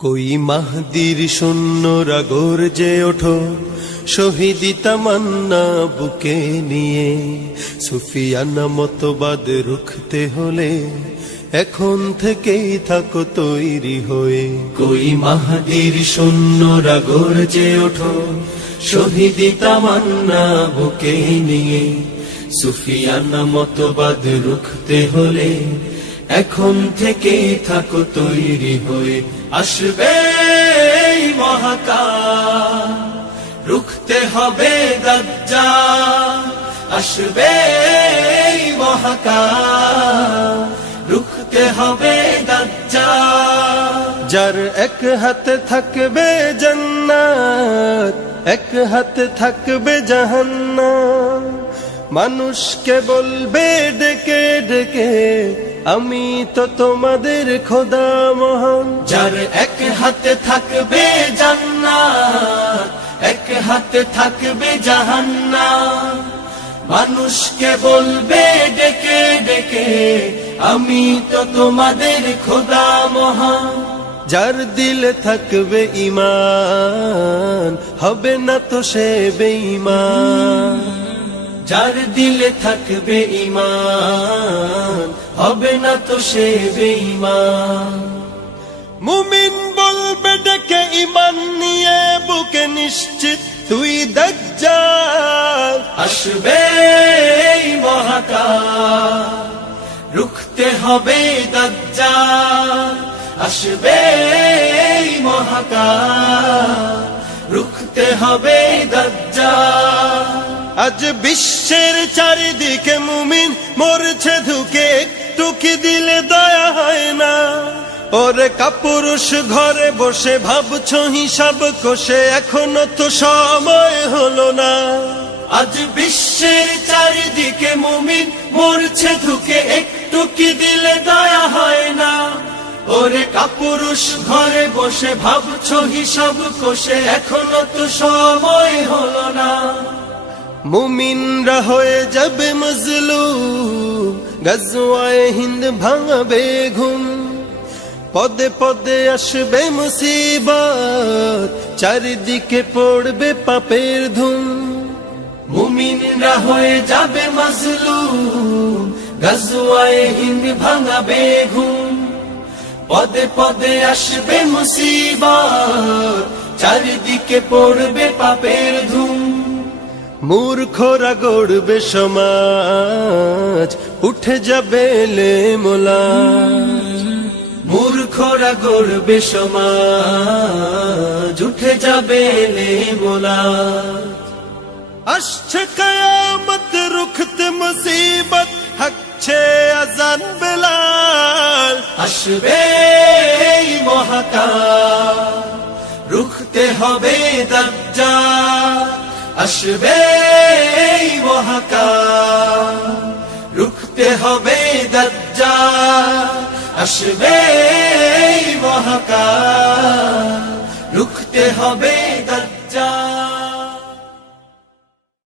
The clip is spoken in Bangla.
कोई महदीर शून्यरा गरजे ओठो शहीदी तमन्ना बुके निये सुफियाना मतबाद रुखते होले এখন থেকেই থাকো তৈরি হয়ে। कोई महदीर शून्यरा गरजे ओठो शहीदी तमन्ना बुके निये सुफियाना मतबाद रुखते होले এখন থেকেই থাকো তৈরি হয়ে। আসবে মহাকাল রুখতে হবে দাজ্জাল, আসবে মহাকাল রুখতে হবে দাজ্জাল। যার এক হাতে থাকবে জান্নাত এক হাতে থাকবে জাহান্নাম, মানুষকে বলবে ডেকে ডেকে আমি তো তোমাদের খোদা মহান। যার এক হাতে থাকবে জান্নাত এক হাতে থাকবে জাহান্নাম, মানুষকে বলবে ডেকে ডেকে আমি তো তোমাদের খোদা মহান। যার দিলে থাকবে ঈমান হবে না তো সে বেঈমান, যার দিলে থাকবে ঈমান হবে না তো সে বেঈমান। মুমিন বলবে ডেকে ঈমান নিয়ে বুকে নিশ্চিত তুই দাজ্জাল। আসবে মহাকাল রুখতে হবে দাজ্জাল, আসবে মহাকাল রুখতে হবে দাজ্জাল। আজ বিশ্বের চারিদিকে মুমিন মরছে ধুকে, একটু কি দিলে দয়া হয় না? ওরে কাপুরুষ ঘরে বসে ভাবছো হিসাব কষে, এখনো তো সময় হলো না। আজ বিশ্বের চারিদিকে মুমিন মরছে ধুকে, একটু কি দিলে দয়া হয় না? ওরে কাপুরুষ ঘরে বসে ভাবছো হিসাব কষে, এখনো তো সময় হলো না। মুমিনরা হয়ে যাবে মজলুম, গজওয়ায়ে হিন্দ ভাঙবে ঘুম, পদে পদে আসবে মুসিবত, চারিদিকে পড়বে পাপের ধুম। মুমিনরা হয়ে যাবে মজলুম, গজওয়ায়ে হিন্দ ভাঙবে ঘুম, পদে পদে আসবে মুসিবত, চারিদিকে পড়বে পাপের ধুম। মূর্খরা গড়বে সমাজ, উঠে যাবে লেমোলাজ। মূর্খরা গড়বে সমাজ, উঠে যাবে লেমোলাজ। আসছে কিয়ামত রুখতে মুসিবত, হাঁকছে আজান বেলাল। আসবে মহাকাল রুখতে হবে দাজ্জাল, আসবে মহাকাল রুখতে হবে দাজ্জাল, আসবে মহাকাল রুখতে হবে দাজ্জাল।